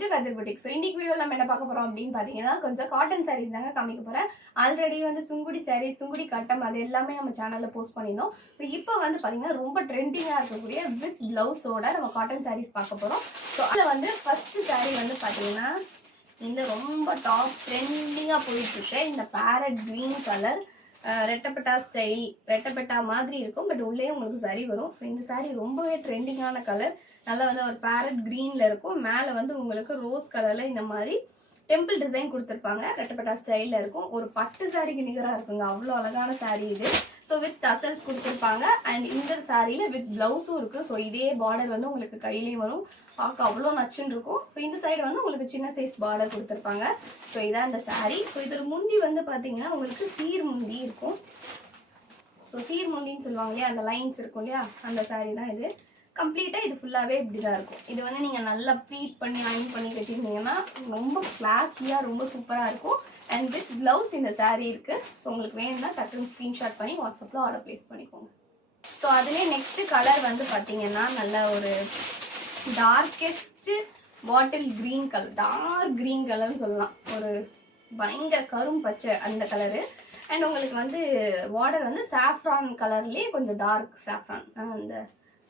To Kathir boutique. So இன்னைக்கு வீடியோவில் நம்ம என்ன பார்க்க போகிறோம் அப்படின்னு பார்த்தீங்கன்னா கொஞ்சம் காட்டன் சாரீஸ் தாங்க காமிக்க போகிறேன். ஆல்ரெடி வந்து சுங்குடி சாரீஸ், சுங்குடி கட்டம் அது எல்லாமே நம்ம சேனலில் போஸ்ட் பண்ணியிருந்தோம். ஸோ இப்போ வந்து பார்த்தீங்கன்னா ரொம்ப ட்ரெண்டிங்காக இருக்கக்கூடிய வித் ப்ளவுஸோட நம்ம காட்டன் சாரீஸ் பார்க்க போகிறோம். ஸோ அதில் வந்து ஃபஸ்ட்டு சாரீ வந்து பார்த்தீங்கன்னா இந்த ரொம்ப டாப் ட்ரெண்டிங்காக போயிட்டுருக்கு இந்த பேரட் க்ரீன் கலர் ரெட்டப்பட்டா ஸ்டைல், ரெட்டப்பட்டா மாதிரி இருக்கும், பட் உள்ளே உங்களுக்கு சரி வரும். ஸோ இந்த சாரீ ரொம்பவே ட்ரெண்டிங்கான கலர், நல்லா வந்து ஒரு பேரட் க்ரீனில் இருக்கும். மேலே வந்து உங்களுக்கு ரோஸ் கலரில் இந்த மாதிரி டெம்பிள் டிசைன் கொடுத்துருப்பாங்க, ரெட்டப்பட்டா ஸ்டைலில் இருக்கும். ஒரு பட்டு சாரீக்கு நிகராக இருக்குங்க, அவ்வளோ அழகான சாரீ இது. ஸோ வித் டசல்ஸ் கொடுத்துருப்பாங்க அண்ட் இந்த சாரியில் வித் ப்ளவுஸும் இருக்குது. ஸோ இதே பார்டர் வந்து உங்களுக்கு கையிலேயும் வரும், பார்க்க அவ்வளோ நச்சுன்னு இருக்கும். ஸோ இந்த சைடு வந்து உங்களுக்கு சின்ன சைஸ் பார்டர் கொடுத்துருப்பாங்க. ஸோ இதான் இந்த சாரீ. ஸோ இதில் முந்தி வந்து பார்த்தீங்கன்னா உங்களுக்கு சீர் முந்தி இருக்கும். ஸோ சீர் முந்தின்னு சொல்லுவாங்க இல்லையா, அந்த லைன்ஸ் இருக்கும் இல்லையா, அந்த சாரீ தான் இது. கம்ப்ளீட்டாக இது ஃபுல்லாகவே இப்படி தான் இருக்கும். இது வந்து நீங்கள் நல்லா ப்ளீட் பண்ணி அயன் பண்ணி கட்டியிருந்தீங்கன்னா ரொம்ப கிளாஸியாக ரொம்ப சூப்பராக இருக்கும். அண்ட் வித் ப்ளவுஸ் இந்த சாரீ இருக்குது. ஸோ உங்களுக்கு வேணும்னா டக்குன்னு ஸ்க்ரீன்ஷாட் பண்ணி வாட்ஸ்அப்பில் ஆர்டர் ப்ளேஸ் பண்ணிக்கோங்க. ஸோ அதிலே நெக்ஸ்ட்டு கலர் வந்து பார்த்தீங்கன்னா நல்ல ஒரு darkest bottle green colour, dark green கலர்னு சொல்லலாம், ஒரு பயங்கர கரும் பச்சை அந்த கலரு. அண்ட் உங்களுக்கு வந்து பார்டர் வந்து சாஃப்ரான் கலர்லேயே கொஞ்சம் டார்க் சாஃப்ரான், அந்த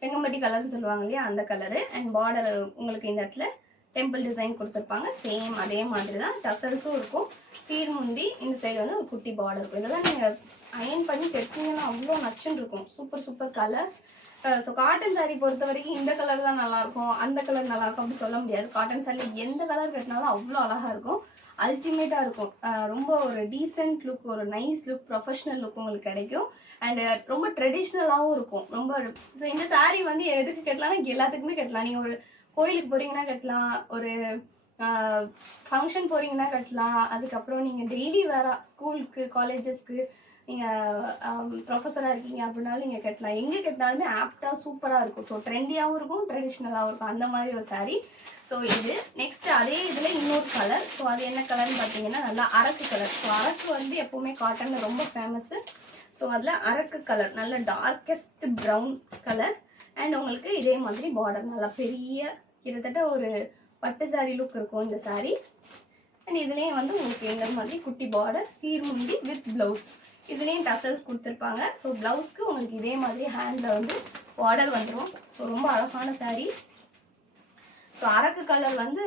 செங்கம்பட்டி கலர்னு சொல்லுவாங்க இல்லையா அந்த கலரு. அண்ட் பார்டர் உங்களுக்கு இந்த இடத்துல டெம்பிள் டிசைன் கொடுத்துருப்பாங்க, சேம் அதே மாதிரி தான். டசல்ஸும் இருக்கும், சீர் முந்தி இந்த சைடு வந்து ஒரு குட்டி பார்டர் இருக்கும். இதெல்லாம் நீங்கள் அயன் பண்ணி கட்டினீங்கன்னா அவ்வளோ நச்சுன்னு இருக்கும். Super super colours. So cotton sari பொறுத்த வரைக்கும் இந்த கலர் தான் நல்லாயிருக்கும், அந்த கலர் நல்லாயிருக்கும் அப்படி சொல்ல முடியாது. காட்டன் சாரீ எந்த கலர் கட்டினாலும் அவ்வளோ அழகாக இருக்கும், அல்டிமேட்டாக இருக்கும். ரொம்ப ஒரு டீசென்ட் லுக், ஒரு நைஸ் லுக், ப்ரொஃபஷ்னல் லுக் உங்களுக்கு கிடைக்கும். அண்ட் ரொம்ப ட்ரெடிஷ்னலாகவும் இருக்கும் ரொம்ப. ஸோ இந்த சாரீ வந்து எதுக்கு கட்டலாம்னா எல்லாத்துக்குமே கட்டலாம். நீங்கள் ஒரு கோயிலுக்கு போகிறீங்கன்னா கட்டலாம், ஒரு ஃபங்க்ஷன் போகிறீங்கன்னா கட்டலாம், அதுக்கப்புறம் நீங்கள் டெய்லி வேறு ஸ்கூலுக்கு காலேஜஸ்க்கு நீங்கள் ப்ரொஃபஸராக இருக்கீங்க அப்படின்னாலும் நீங்கள் கட்டலாம். எங்கே கட்டினாலுமே ஆப்டாக சூப்பராக இருக்கும். ஸோ ட்ரெண்டியாகவும் இருக்கும், ட்ரெடிஷ்னலாகவும் இருக்கும், அந்த மாதிரி ஒரு சாரீ. ஸோ இது நெக்ஸ்ட்டு அதே இதில் இன்னொரு கலர். ஸோ அது என்ன கலர்னு பார்த்தீங்கன்னா நல்லா அரக்கு கலர். ஸோ அரக்கு வந்து எப்போவுமே காட்டனில் ரொம்ப ஃபேமஸ்ஸு. ஸோ அதில் அரக்கு கலர் நல்ல டார்க்கெஸ்ட் ப்ரௌன் கலர். அண்ட் உங்களுக்கு இதே மாதிரி பார்டர் நல்லா பெரிய கிட்டத்தட்ட ஒரு பட்டு சாரீ லுக் இருக்கும் இந்த சாரீ. அண்ட் இதுலேயும் வந்து உங்களுக்கு இந்த மாதிரி குட்டி பார்டர், சீர் முந்தி வித் ப்ளவுஸ், இதுலேயும் டசல்ஸ் கொடுத்துருப்பாங்க. ஸோ ப்ளவுஸ்க்கு உங்களுக்கு இதே மாதிரி ஹேண்டில் வந்து பார்டர் வந்துடும். ஸோ ரொம்ப அழகான சாரீ. ஸோ அரக்கு கலர் வந்து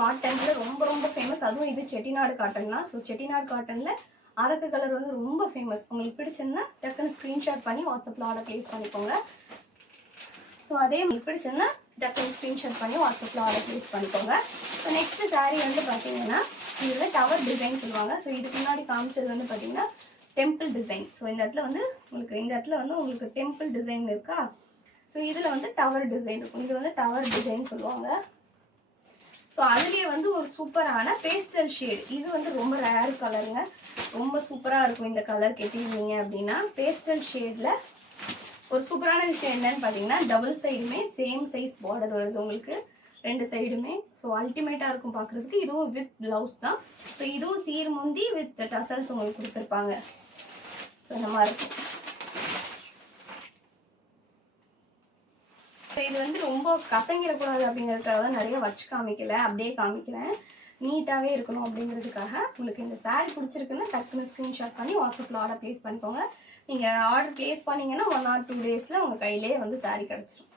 காட்டனில் ரொம்ப ரொம்ப ஃபேமஸ், அதுவும் இது செட்டிநாடு காட்டன் தான். ஸோ செட்டிநாடு காட்டனில் அரக்கு கலர் வந்து ரொம்ப ஃபேமஸ். உங்களுக்கு பிடிச்சிருந்தா டக்குன்னு ஸ்க்ரீன்ஷாட் பண்ணி வாட்ஸ்அப்பில் ஆர்டர் ப்ளேஸ் பண்ணிக்கோங்க. ஸோ அதே உங்களுக்கு பிடிச்சிருந்தா டக்குன்னு ஸ்க்ரீன்ஷாட் பண்ணி வாட்ஸ்அப்பில் ஆர்டர் ப்ளேஸ் பண்ணிக்கோங்க. ஸோ நெக்ஸ்ட்டு சாரீ வந்து பார்த்தீங்கன்னா இதில் டவர் டிசைன் சொல்லுவாங்க. ஸோ இதுக்கு முன்னாடி காமிச்சது வந்து பார்த்தீங்கன்னா டெம்பிள் டிசைன். ஸோ இந்த இடத்துல வந்து உங்களுக்கு டெம்பிள் டிசைன் இருக்கா. ஸோ இதில் வந்து டவர் டிசைன் இருக்கும், இது வந்து டவர் டிசைன் சொல்லுவாங்க. ஸோ அதுலேயே வந்து ஒரு சூப்பரான பேஸ்டல் ஷேட், இது வந்து ரொம்ப ரேர் கலருங்க, ரொம்ப சூப்பராக இருக்கும் இந்த கலர் கட்டியிருந்தீங்க அப்படின்னா. பேஸ்டல் ஷேடில் ஒரு சூப்பரான விஷயம் என்னன்னு பார்த்தீங்கன்னா டபுள் சைடுமே சேம் சைஸ் பார்டர் வருது உங்களுக்கு ரெண்டு சைடுமே. ஸோ அல்டிமேட்டாக இருக்கும் பார்க்குறதுக்கு. இதுவும் வித் ப்ளவுஸ் தான். ஸோ இதுவும் சீர் முந்தி வித் டசல்ஸ் உங்களுக்கு கொடுத்துருப்பாங்க. ஸோ இந்த மாதிரி இருக்கும். ஸோ இது வந்து ரொம்ப கசங்கிடக்கூடாது அப்படிங்கிறதுக்காக தான் நிறைய வச்சு காமிக்கல, அப்படியே காமிக்கிறேன், நீட்டாகவே இருக்கணும் அப்படிங்கிறதுக்காக. உங்களுக்கு இந்த சாரீ பிடிச்சிருக்குன்னா டக்குன்னு ஸ்க்ரீன்ஷாட் பண்ணி வாட்ஸ்அப்பில் ஆர்டர் ப்ளேஸ் பண்ணிக்கோங்க. நீங்கள் ஆர்டர் ப்ளேஸ் பண்ணிங்கன்னா 1 or 2 டேஸில் உங்கள் கையிலே வந்து சாரீ கிடச்சிடும்.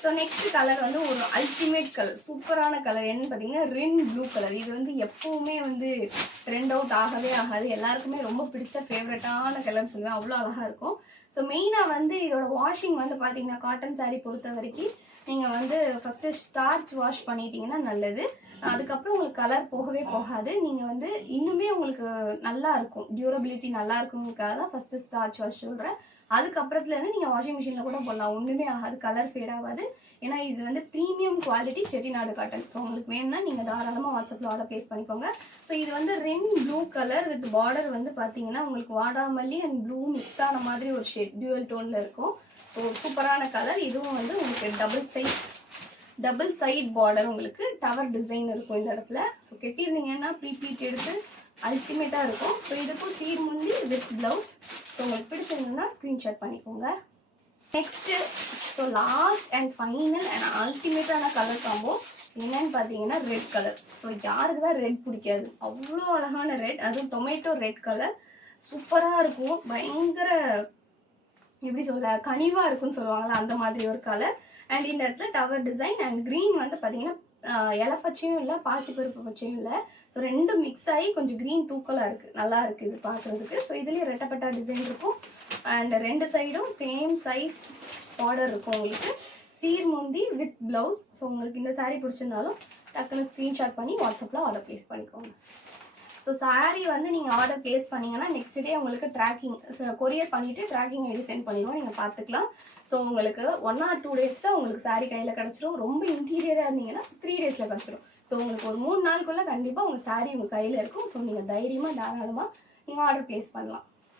ஸோ நெக்ஸ்ட் கலர் வந்து ஒரு அல்டிமேட் கலர், சூப்பரான கலர் என்னன்னு பார்த்தீங்கன்னா ரின் ப்ளூ கலர். இது வந்து எப்போவுமே வந்து ட்ரெண்ட் அவுட் ஆகவே ஆகாது, எல்லாருக்குமே ரொம்ப பிடிச்ச ஃபேவரட்டான கலர்னு சொல்லுவேன், அவ்வளோ அழகாக இருக்கும். ஸோ மெயினாக வந்து இதோட வாஷிங் வந்து பார்த்தீங்கன்னா காட்டன் சாரீ பொறுத்த வரைக்கும் நீங்கள் வந்து ஃபஸ்ட்டு ஸ்டார்ச் வாஷ் பண்ணிட்டீங்கன்னா நல்லது. அதுக்கப்புறம் உங்களுக்கு கலர் போகவே போகாது. நீங்கள் வந்து இன்னுமே உங்களுக்கு நல்லா இருக்கும், டியூரபிலிட்டி நல்லா இருக்குங்கிறதுக்காக தான் ஃபஸ்ட்டு ஸ்டார்ச் வாஷ் சொல்கிறேன். அதுக்கப்புறத்துலேருந்து நீங்கள் வாஷிங் மிஷினில் கூட போடலாம், ஒன்றுமே ஆகாது, கலர் ஃபேட் ஆகாது. ஏன்னா இது வந்து premium quality Chettinad cotton. So உங்களுக்கு வேணும்னா நீங்கள் தாராளமாக வாட்ஸ்அப்பில் ஆர்டர் ப்ளேஸ் பண்ணிக்கோங்க. ஸோ இது வந்து ரென் ப்ளூ கலர் வித் பார்டர் வந்து பார்த்தீங்கன்னா உங்களுக்கு வாடாமல்லி அண்ட் ப்ளூ மிக்ஸ் ஆன மாதிரி ஒரு ஷேட் டியூவல் டோனில் இருக்கும். ஸோ சூப்பரான கலர். இதுவும் வந்து உங்களுக்கு டபுள் சைட் பார்டர், உங்களுக்கு டவர் டிசைன் இருக்கும் இந்த இடத்துல. ஸோ கட்டியிருந்தீங்கன்னா ப்ளீட் எடுத்து அல்டிமேட்டாக இருக்கும். ஸோ இதுக்கும் சீர் முந்தி வித் ப்ளவுஸ். ஸோ உங்களுக்கு பிடிச்சிருந்ததுன்னா ஸ்க்ரீன்ஷாட் பண்ணிக்கோங்க. Next so last and final and அல்டிமேட்டான கலர் காம்போ என்னன்னு பார்த்தீங்கன்னா ரெட் கலர். ஸோ யாருக்கு தான் ரெட் பிடிக்காது? அவ்வளோ அழகான ரெட், அதுவும் டொமேட்டோ ரெட் கலர் சூப்பராக இருக்கும். பயங்கர எப்படி சொல்ல, கனிவாக இருக்குன்னு சொல்லுவாங்கள்ல, அந்த மாதிரி ஒரு கலர். அண்ட் இந்த இடத்துல டவர் டிசைன் அண்ட் க்ரீன் வந்து பார்த்தீங்கன்னா இலை பச்சையும் இல்லை, பாசிப்பருப்பு பச்சையும் இல்லை. ஸோ ரெண்டும் மிக்ஸ் ஆகி கொஞ்சம் க்ரீன் தூக்கலாக இருக்குது, நல்லா இருக்குது இது பார்க்குறதுக்கு. ஸோ இதுலேயும் ரெட்டப்பட்டா டிசைன் இருக்கும். அண்ட் ரெண்டு சைடும் சேம் சைஸ் பார்டர் இருக்கும் உங்களுக்கு. சீர்முந்தி வித் ப்ளவுஸ். ஸோ உங்களுக்கு இந்த சாரீ பிடிச்சிருந்தாலும் டக்குன்னு ஸ்க்ரீன்ஷாட் பண்ணி வாட்ஸ்அப்பில் ஆர்டர் ப்ளேஸ் பண்ணிக்கோங்க. ஸோ சாரீ வந்து நீங்கள் ஆர்டர் ப்ளேஸ் பண்ணிங்கன்னா நெக்ஸ்ட் டே உங்களுக்கு ட்ராக்கிங் கொரியர் பண்ணிவிட்டு ட்ராக்கிங் ஐடி சென்ட் பண்ணிடுவோம், நீங்கள் பார்த்துக்கலாம். ஸோ உங்களுக்கு 1 or 2 டேஸில் உங்களுக்கு சாரீ கையில் கிடச்சிரும். ரொம்ப இன்டீரியராக இருந்தீங்கன்னா 3 டேஸில் கிடச்சிரும். ஸோ உங்களுக்கு ஒரு 3 நாளுக்குள்ளே கண்டிப்பாக உங்கள் சாரீ உங்கள் கையில் இருக்கும். ஸோ நீங்கள் தைரியமாக தாராளமாக நீங்கள் ஆர்டர் ப்ளேஸ் பண்ணலாம்.